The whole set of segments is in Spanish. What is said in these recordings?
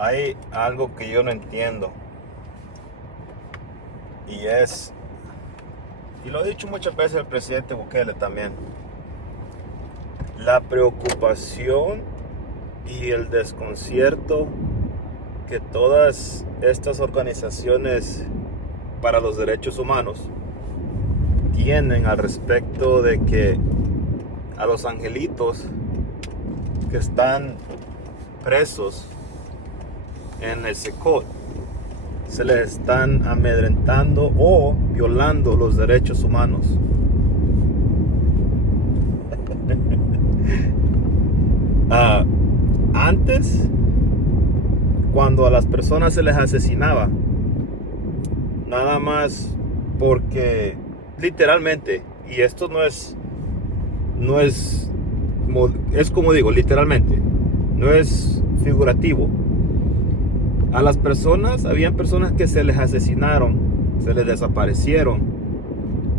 Hay algo que yo no entiendo y lo ha dicho muchas veces el presidente Bukele también, la preocupación y el desconcierto que todas estas organizaciones para los derechos humanos tienen al respecto de que a los angelitos que están presos en el Secot se les están amedrentando o violando los derechos humanos. Antes, cuando a las personas se les asesinaba, nada más porque literalmente, y esto es como digo, literalmente, no es figurativo. A las personas, habían personas que se les asesinaron, se les desaparecieron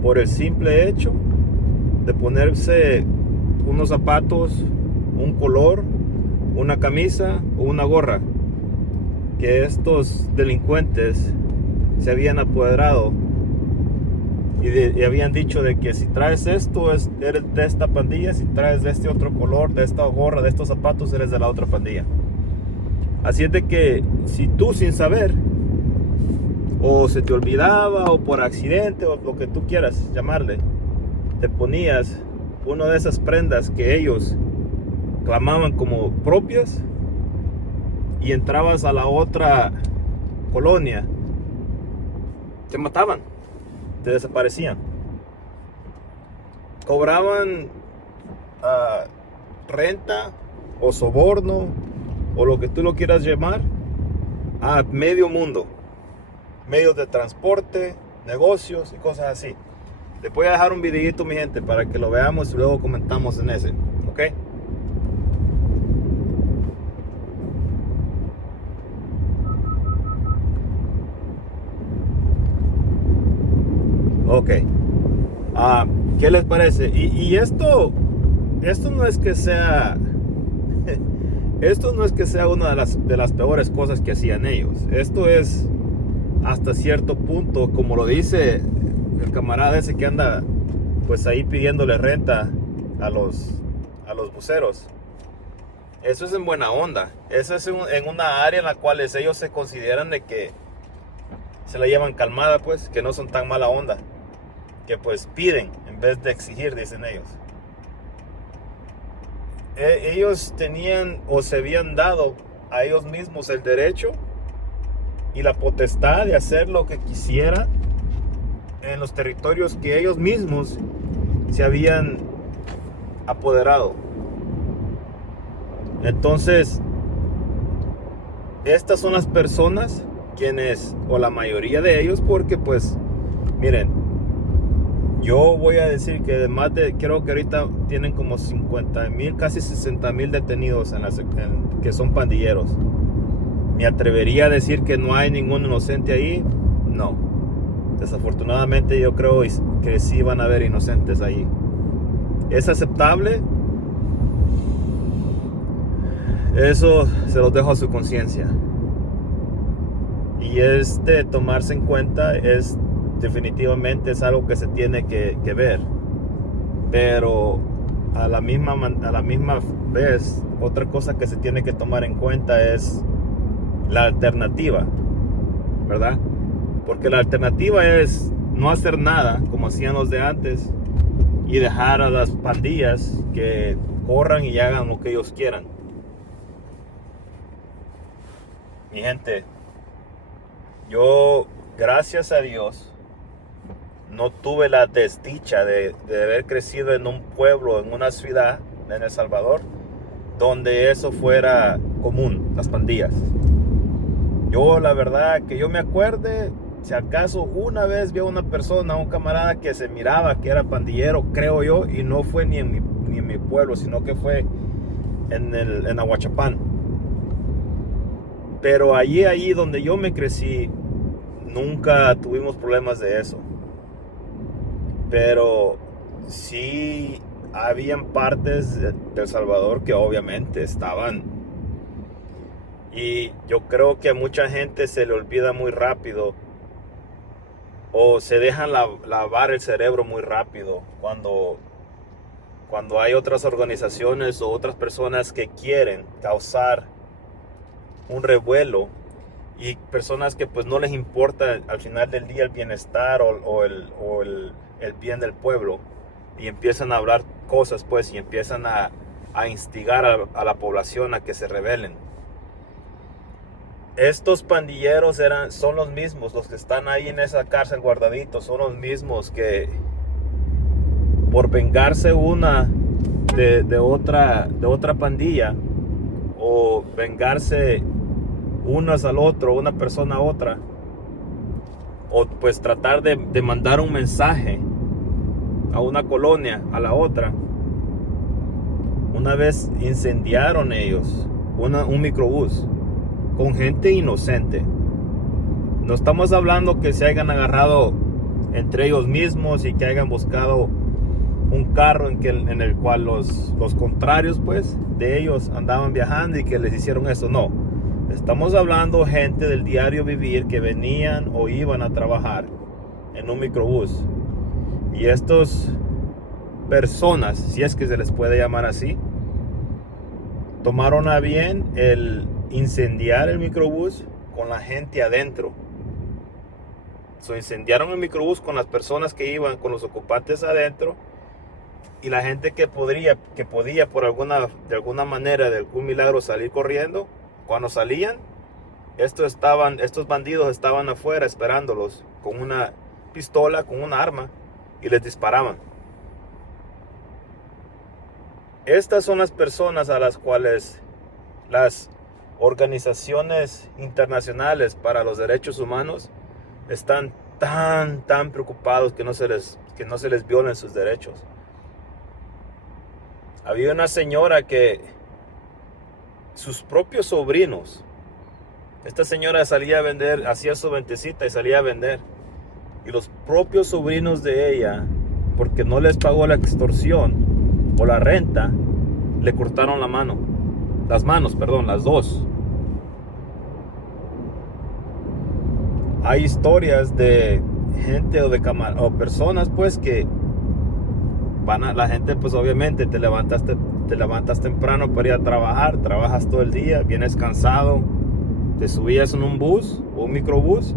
por el simple hecho de ponerse unos zapatos, un color, una camisa o una gorra que estos delincuentes se habían apoderado y habían dicho de que si traes esto eres de esta pandilla, si traes de este otro color, de esta gorra, de estos zapatos, eres de la otra pandilla. Así es de que si tú sin saber, o se te olvidaba, o por accidente, o lo que tú quieras llamarle, te ponías una de esas prendas que ellos clamaban como propias y entrabas a la otra colonia, te mataban, te desaparecían. Cobraban renta o soborno o lo que tú lo quieras llamar a medio mundo, medios de transporte, negocios y cosas así. Les voy a dejar un videito, mi gente, para que lo veamos y luego comentamos en ese, ¿ok? Ok. ¿Qué les parece? Y esto no es que sea esto no es que sea una de las peores cosas que hacían ellos. Esto es hasta cierto punto, como lo dice el camarada ese que anda pues ahí pidiéndole renta a los buceros. Eso es en buena onda. Eso es en una área en la cual ellos se consideran de que se la llevan calmada, pues, que no son tan mala onda, que pues piden en vez de exigir, dicen ellos. Ellos tenían o se habían dado a ellos mismos el derecho y la potestad de hacer lo que quisieran en los territorios que ellos mismos se habían apoderado. Entonces, estas son las personas quienes, o la mayoría de ellos, porque pues, miren, yo voy a decir que además creo que ahorita tienen como 50,000, casi 60,000 detenidos que son pandilleros. ¿Me atrevería a decir que no hay ningún inocente ahí? No. Desafortunadamente yo creo que sí van a haber inocentes ahí. ¿Es aceptable? Eso se los dejo a su conciencia. Y tomarse en cuenta definitivamente es algo que se tiene que ver. Pero a la misma vez, otra cosa que se tiene que tomar en cuenta es la alternativa, ¿verdad? Porque la alternativa es no hacer nada como hacían los de antes y dejar a las pandillas que corran y hagan lo que ellos quieran. Mi gente, yo, gracias a Dios, no tuve la desdicha de haber crecido en un pueblo, en una ciudad en El Salvador, donde eso fuera común, las pandillas. Yo, la verdad, que yo me acuerde, si acaso una vez vi a una persona, un camarada que se miraba que era pandillero, creo yo, y no fue ni en mi pueblo, sino que fue en Ahuachapán. Pero allí donde yo me crecí, nunca tuvimos problemas de eso. Pero sí habían partes de El Salvador que obviamente estaban Y yo creo que a mucha gente se le olvida muy rápido o se dejan lavar el cerebro muy rápido cuando hay otras organizaciones o otras personas que quieren causar un revuelo, y personas que pues no les importa al final del día el bienestar o el bien del pueblo, y empiezan a hablar cosas pues y empiezan a instigar a la población a que se rebelen. Estos pandilleros son los mismos, los que están ahí en esa cárcel guardaditos, son los mismos que por vengarse una de otra pandilla, o vengarse unas al otro, una persona a otra, o pues tratar de mandar un mensaje a una colonia, a la otra. Una vez incendiaron ellos un microbús con gente inocente. No estamos hablando que se hayan agarrado entre ellos mismos y que hayan buscado un carro en el cual los contrarios pues de ellos andaban viajando y que les hicieron eso. No, estamos hablando gente del diario vivir que venían o iban a trabajar en un microbús. Y estas personas, si es que se les puede llamar así, tomaron a bien el incendiar el microbús con la gente adentro. Incendiaron el microbús con las personas que iban, con los ocupantes adentro, y la gente que podía de alguna manera, de algún milagro, salir corriendo. Cuando salían, estos bandidos estaban afuera esperándolos con una pistola, con un arma, y les disparaban. Estas son las personas a las cuales las organizaciones internacionales para los derechos humanos están tan preocupados que no se les violen sus derechos. Había una señora que sus propios sobrinos, esta señora salía a vender, hacía su ventecita y salía a vender, y los propios sobrinos de ella, porque no les pagó la extorsión o la renta, le cortaron las manos, las dos. Hay historias de gente o personas pues que la gente pues obviamente te levantas temprano para ir a trabajar, trabajas todo el día, vienes cansado, te subías en un bus o un microbús,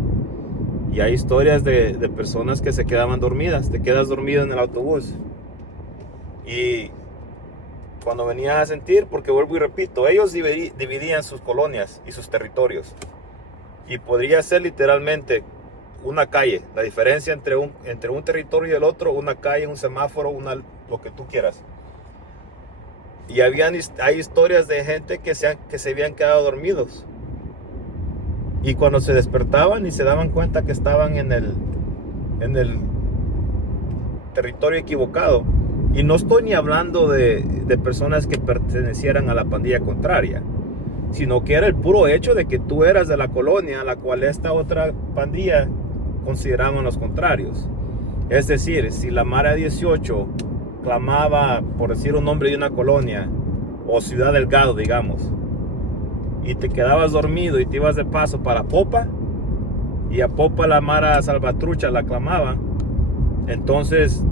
y hay historias de personas que se quedaban dormidas. Te quedas dormido en el autobús, y cuando venías a sentir, porque vuelvo y repito, ellos dividían sus colonias y sus territorios, y podría ser literalmente una calle. La diferencia entre un territorio y el otro, una calle, un semáforo, lo que tú quieras. Y hay historias de gente que se habían quedado dormidos, y cuando se despertaban y se daban cuenta que estaban en el territorio equivocado. Y no estoy ni hablando de personas que pertenecieran a la pandilla contraria, sino que era el puro hecho de que tú eras de la colonia a la cual esta otra pandilla consideraban los contrarios. Es decir, si la Mara 18 clamaba, por decir un nombre de una colonia o Ciudad Delgado, digamos, y te quedabas dormido y te ibas de paso para Popa, y a Popa la Mara Salvatrucha la clamaba, entonces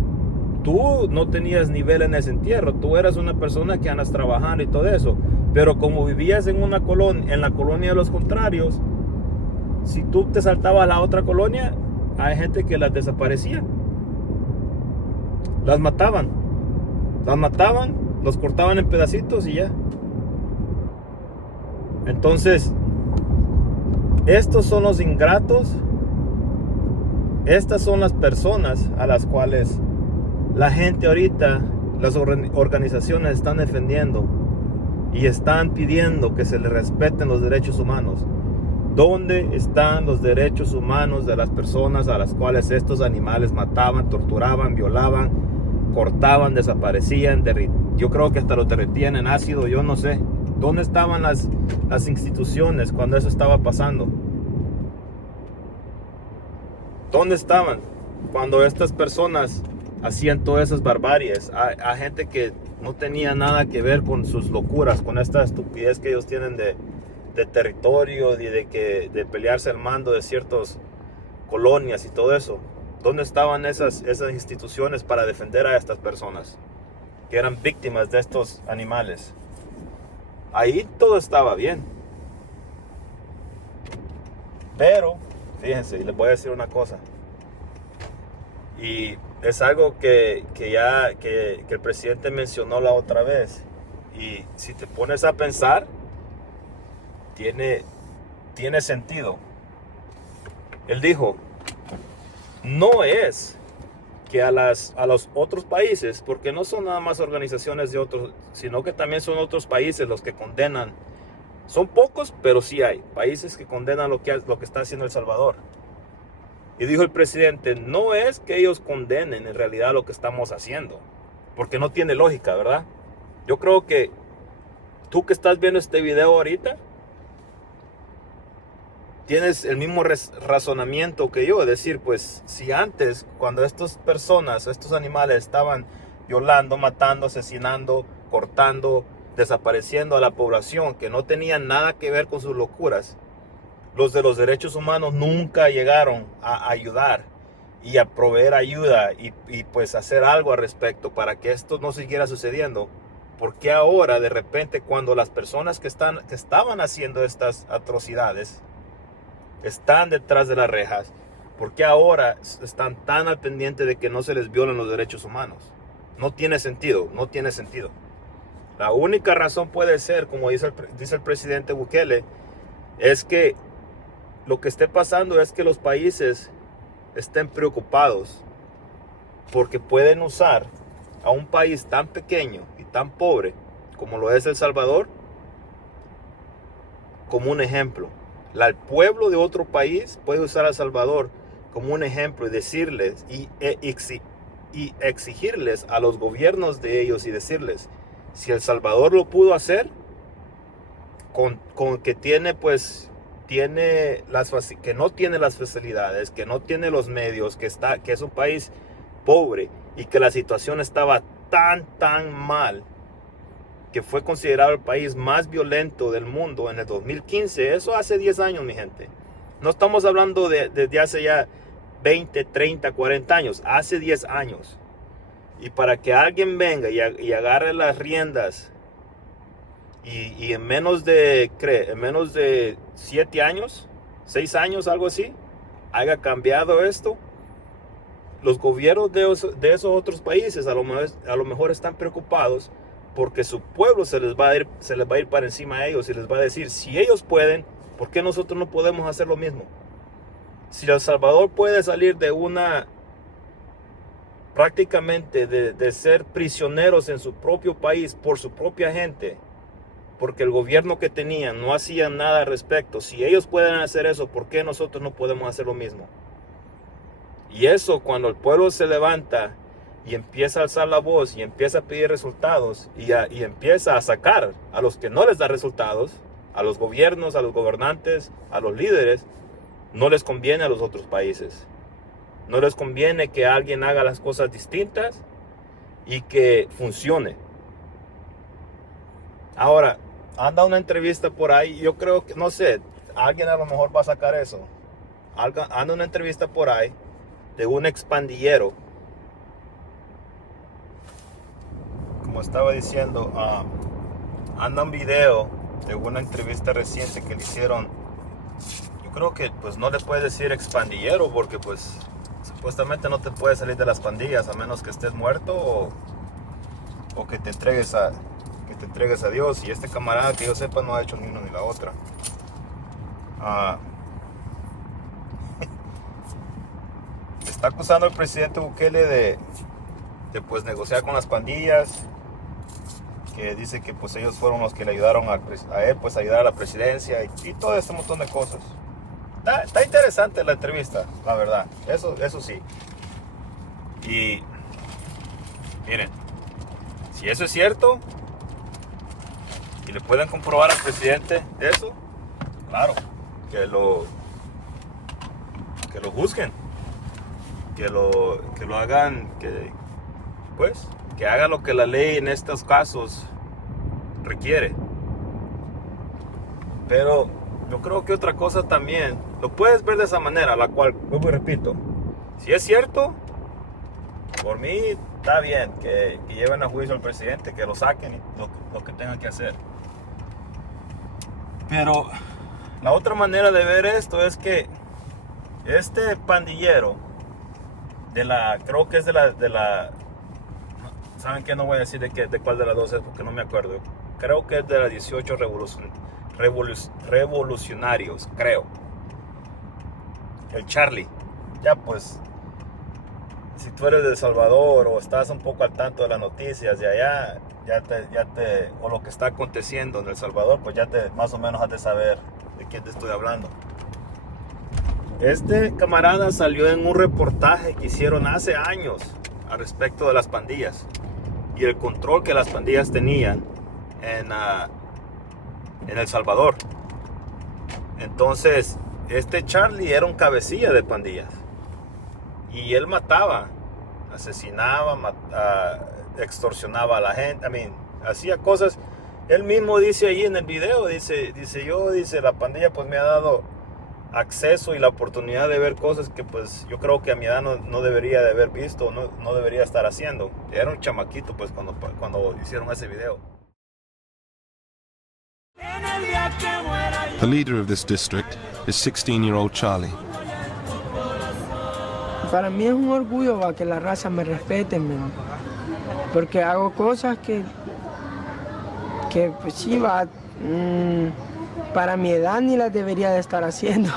tú no tenías nivel en ese entierro. Tú eras una persona que andas trabajando y todo eso, pero como vivías en la colonia de los contrarios, si tú te saltabas a la otra colonia, hay gente que las desaparecía, las mataban, los cortaban en pedacitos y ya. Entonces, estos son los ingratos, estas son las personas a las cuales la gente ahorita, las organizaciones están defendiendo y están pidiendo que se les respeten los derechos humanos. ¿Dónde están los derechos humanos de las personas a las cuales estos animales mataban, torturaban, violaban, cortaban, desaparecían? Yo creo que hasta lo derretían en ácido, yo no sé. ¿Dónde estaban las instituciones cuando eso estaba pasando? ¿Dónde estaban cuando estas personas hacían todas esas barbaries a gente que no tenía nada que ver con sus locuras, con esta estupidez que ellos tienen de de territorio y de pelearse al mando de ciertas colonias y todo eso. ¿Dónde estaban esas instituciones para defender a estas personas que eran víctimas de estos animales? Ahí todo estaba bien. Pero, fíjense, y les voy a decir una cosa. Y es algo que el presidente mencionó la otra vez. Y si te pones a pensar, tiene sentido. Él dijo, no es que a los otros países, porque no son nada más organizaciones de otros, sino que también son otros países los que condenan. Son pocos, pero sí hay países que condenan lo que está haciendo El Salvador. Y dijo el presidente, no es que ellos condenen en realidad lo que estamos haciendo, porque no tiene lógica, ¿verdad? Yo creo que tú que estás viendo este video ahorita, tienes el mismo razonamiento que yo, es decir, pues si antes, cuando estas personas, estos animales estaban violando, matando, asesinando, cortando, desapareciendo a la población que no tenían nada que ver con sus locuras, los de los derechos humanos nunca llegaron a ayudar y a proveer ayuda y pues hacer algo al respecto para que esto no siguiera sucediendo. ¿Por qué ahora de repente cuando las personas que estaban haciendo estas atrocidades están detrás de las rejas, por qué ahora están tan al pendiente de que no se les violen los derechos humanos? No tiene sentido, no tiene sentido. La única razón puede ser, como dice el presidente Bukele, es que lo que esté pasando es que los países estén preocupados porque pueden usar a un país tan pequeño y tan pobre como lo es El Salvador como un ejemplo. El pueblo de otro país puede usar a El Salvador como un ejemplo y decirles y exigirles a los gobiernos de ellos y decirles, si El Salvador lo pudo hacer con que tiene que no tiene las facilidades, que no tiene los medios, que es un país pobre y que la situación estaba tan mal que fue considerado el país más violento del mundo en el 2015. Eso hace 10 años, mi gente. No estamos hablando desde hace ya 20, 30, 40 años. Hace 10 años. Y para que alguien venga y agarre las riendas y en menos de 7 años, 6 años, algo así, haya cambiado esto, los gobiernos de esos otros países a lo mejor están preocupados porque su pueblo se les va a ir para encima a ellos y les va a decir, si ellos pueden, ¿por qué nosotros no podemos hacer lo mismo? Si El Salvador puede salir de prácticamente de ser prisioneros en su propio país por su propia gente, porque el gobierno que tenían no hacía nada al respecto, si ellos pueden hacer eso, ¿por qué nosotros no podemos hacer lo mismo? Y eso, cuando el pueblo se levanta y empieza a alzar la voz y empieza a pedir resultados y empieza a sacar a los que no les da resultados, a los gobiernos, a los gobernantes, a los líderes, no les conviene a los otros países. No les conviene que alguien haga las cosas distintas y que funcione. Ahora, anda una entrevista por ahí, yo creo que, no sé, alguien a lo mejor va a sacar eso. Anda una entrevista por ahí de un expandillero. Como estaba diciendo, anda un video de una entrevista reciente que le hicieron. Yo creo que pues no le puedes decir expandillero porque pues supuestamente no te puedes salir de las pandillas a menos que estés muerto o que te entregues a Dios. Y este camarada, que yo sepa, no ha hecho ni una ni la otra. Está acusando al presidente Bukele de pues negociar con las pandillas, que dice que pues ellos fueron los que le ayudaron a él pues ayudar a la presidencia y todo este montón de cosas. Está interesante la entrevista, la verdad, eso sí. Y miren, si eso es cierto y le pueden comprobar al presidente eso, claro, que lo juzguen, que lo hagan, que haga lo que la ley en estos casos requiere. Pero yo creo que otra cosa también, lo puedes ver de esa manera, la cual, vuelvo y repito, si es cierto, por mí está bien que lleven a juicio al presidente, que lo saquen y lo que tengan que hacer. Pero la otra manera de ver esto es que este pandillero creo que es de la ¿saben qué? No voy a decir de cuál de las dos es porque no me acuerdo. Creo que es de las 18 revolucionarios, creo. El Charlie. Ya pues, si tú eres de El Salvador o estás un poco al tanto de las noticias de allá, o lo que está aconteciendo en El Salvador, pues más o menos has de saber de quién te estoy hablando. Este camarada salió en un reportaje que hicieron hace años al respecto de las pandillas y el control que las pandillas tenían en El Salvador. Entonces, este Charlie era un cabecilla de pandillas y él mataba, asesinaba, extorsionaba a la gente, hacía cosas. Él mismo dice ahí en el video, dice, la pandilla pues me ha dado acceso y la oportunidad de ver cosas que pues yo creo que a mi edad no debería de haber visto, no debería estar haciendo. Era un chamaquito pues cuando hicieron ese video. The leader of this district is 16-year-old Charlie. Para mí es un orgullo que la raza me respete, porque hago cosas que pues sí para mi edad ni las debería de estar haciendo.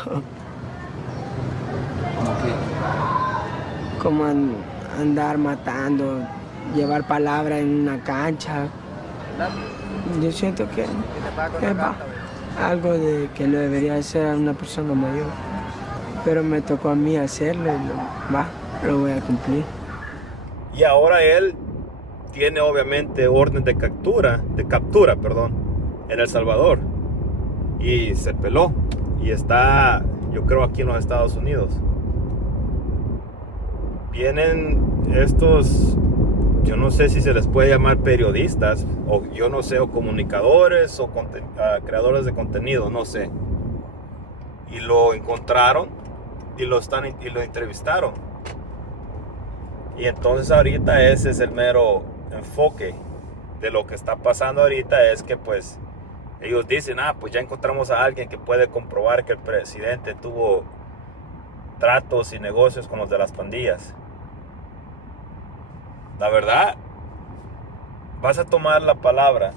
Como andar matando, llevar palabra en una cancha. Yo siento que es algo de que lo debería hacer una persona mayor. Pero me tocó a mí hacerlo y lo voy a cumplir. Y ahora él tiene obviamente orden de captura, en El Salvador. Y se peló. Y está, yo creo, aquí en los Estados Unidos. Vienen estos, yo no sé si se les puede llamar periodistas, o yo no sé, o comunicadores, o creadores de contenido, no sé. Y lo encontraron y lo entrevistaron. Y entonces ahorita ese es el mero enfoque de lo que está pasando ahorita, es que pues ellos dicen, pues ya encontramos a alguien que puede comprobar que el presidente tuvo tratos y negocios con los de las pandillas. La verdad, vas a tomar la palabra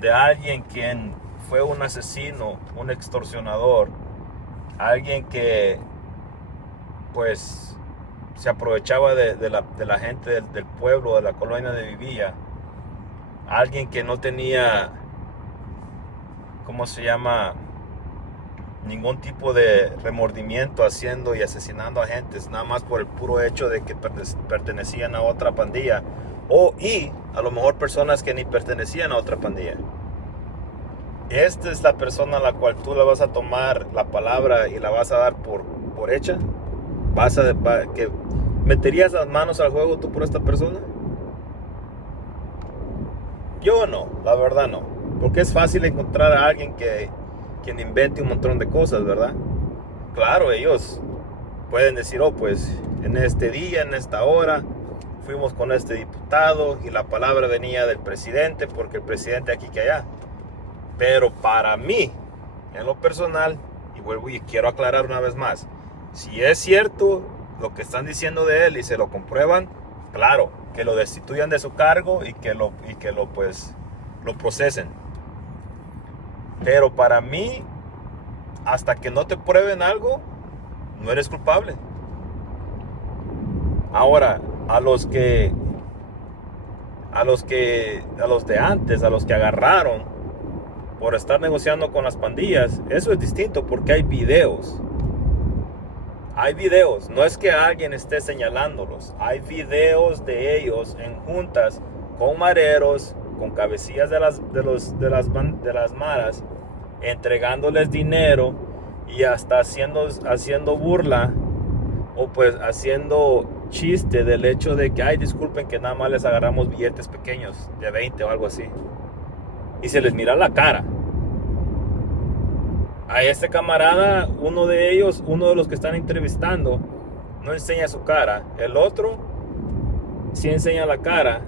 de alguien quien fue un asesino, un extorsionador, alguien que pues se aprovechaba de la gente del pueblo, de la colonia donde vivía, alguien que no tenía, ningún tipo de remordimiento haciendo y asesinando a gentes, nada más por el puro hecho de que pertenecían a otra pandilla, y a lo mejor personas que ni pertenecían a otra pandilla. Esta es la persona a la cual tú le vas a tomar la palabra y la vas a dar por hecha. Que ¿meterías las manos al juego tú por esta persona? Yo no, la verdad no. Porque es fácil encontrar a alguien quien invente un montón de cosas, ¿verdad? Claro, ellos pueden decir, pues en este día, en esta hora, fuimos con este diputado y la palabra venía del presidente, porque el presidente aquí que allá. Pero para mí, en lo personal, y vuelvo y quiero aclarar una vez más, si es cierto lo que están diciendo de él y se lo comprueban, claro, que lo destituyan de su cargo y que lo procesen. Pero para mí, hasta que no te prueben algo, no eres culpable. Ahora, a los de antes, a los que agarraron por estar negociando con las pandillas, eso es distinto porque hay videos. Hay videos, no es que alguien esté señalándolos, hay videos de ellos en juntas con mareros, con cabecillas de las maras, entregándoles dinero y hasta haciendo burla o pues haciendo chiste del hecho de que, disculpen que nada más les agarramos billetes pequeños de 20 o algo así. Y se les mira la cara. a este camarada, uno de ellos, uno de los que están entrevistando, no enseña su cara. El otro sí enseña la cara,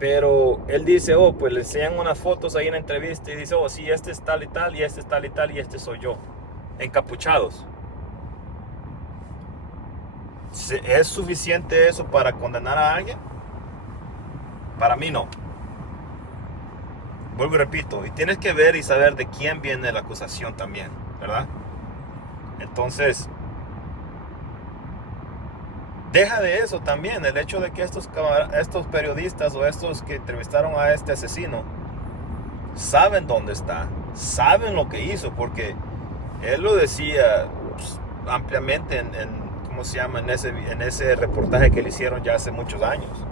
pero él dice, oh, pues le enseñan unas fotos ahí en la entrevista y dice, oh, sí, este es tal y tal, y este es tal y tal, y este soy yo, encapuchados. ¿Es suficiente eso para condenar a alguien? Para mí no. Vuelvo y repito, y tienes que ver y saber de quién viene la acusación también, ¿verdad? Entonces, deja de eso también, el hecho de que estos periodistas o estos que entrevistaron a este asesino saben dónde está, saben lo que hizo, porque él lo decía pues, ampliamente ¿cómo se llama? En ese reportaje que le hicieron ya hace muchos años.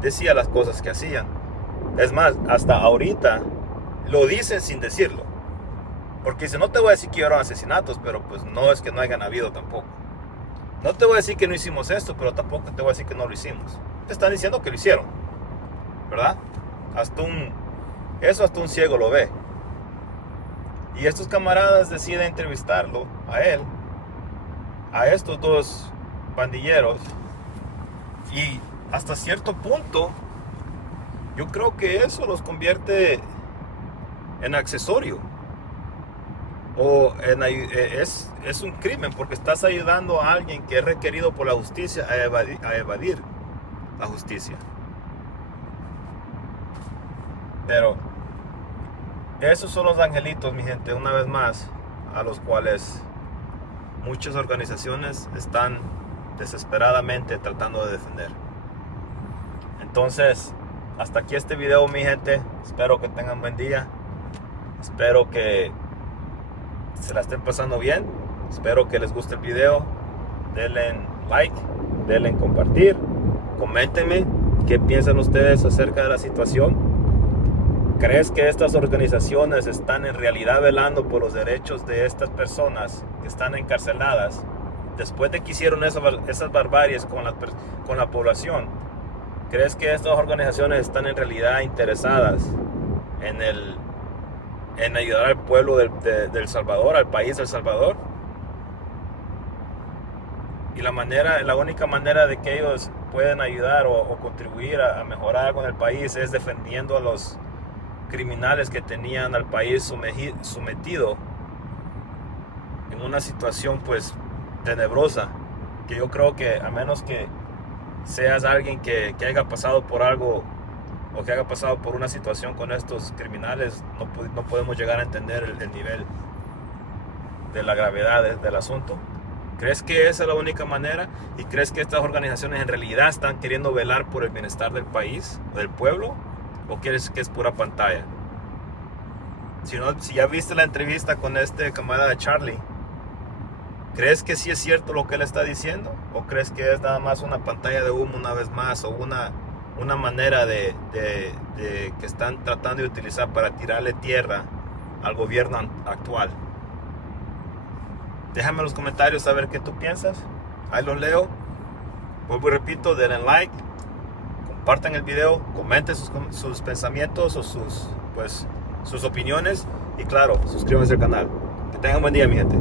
Decía las cosas que hacían. Es más, hasta ahorita lo dicen sin decirlo. Porque dice, no te voy a decir que hubieron asesinatos, pero pues no es que no hayan habido tampoco. No te voy a decir que no hicimos esto, pero tampoco te voy a decir que no lo hicimos. Te están diciendo que lo hicieron, ¿verdad? Hasta un ciego lo ve. Y estos camaradas deciden entrevistarlo a él, a estos dos pandilleros, y hasta cierto punto yo creo que eso los convierte en accesorio. O es un crimen porque estás ayudando a alguien que es requerido por la justicia a evadir la justicia. Pero esos son los angelitos, mi gente, una vez más, a los cuales muchas organizaciones están desesperadamente tratando de defender. Entonces, hasta aquí este video, mi gente. Espero que tengan buen día. Espero que se la estén pasando bien. Espero que les guste el video. Denle like, denle compartir. Coméntenme qué piensan ustedes acerca de la situación. ¿Crees que estas organizaciones están en realidad velando por los derechos de estas personas que están encarceladas después de que hicieron esas barbaries con la población? ¿Crees que estas organizaciones están en realidad interesadas en ayudar al pueblo del Salvador, al país del Salvador? Y la única manera de que ellos pueden ayudar o contribuir a mejorar con el país es defendiendo a los criminales que tenían al país sometido en una situación pues tenebrosa, que yo creo que a menos que seas alguien que haya pasado por algo o que haya pasado por una situación con estos criminales, no podemos llegar a entender el nivel de la gravedad del asunto. ¿Crees que esa es la única manera? ¿Y crees que estas organizaciones en realidad están queriendo velar por el bienestar del país, del pueblo? ¿O crees que es pura pantalla? Si ya viste la entrevista con este camarada Charlie, ¿crees que sí es cierto lo que él está diciendo? ¿O crees que es nada más una pantalla de humo una vez más? ¿O una manera de que están tratando de utilizar para tirarle tierra al gobierno actual? Déjame en los comentarios saber qué tú piensas. Ahí los leo. Vuelvo y repito, denle like, compartan el video, comenten sus pensamientos o sus opiniones. Y claro, suscríbanse al canal. Que tengan un buen día, mi gente.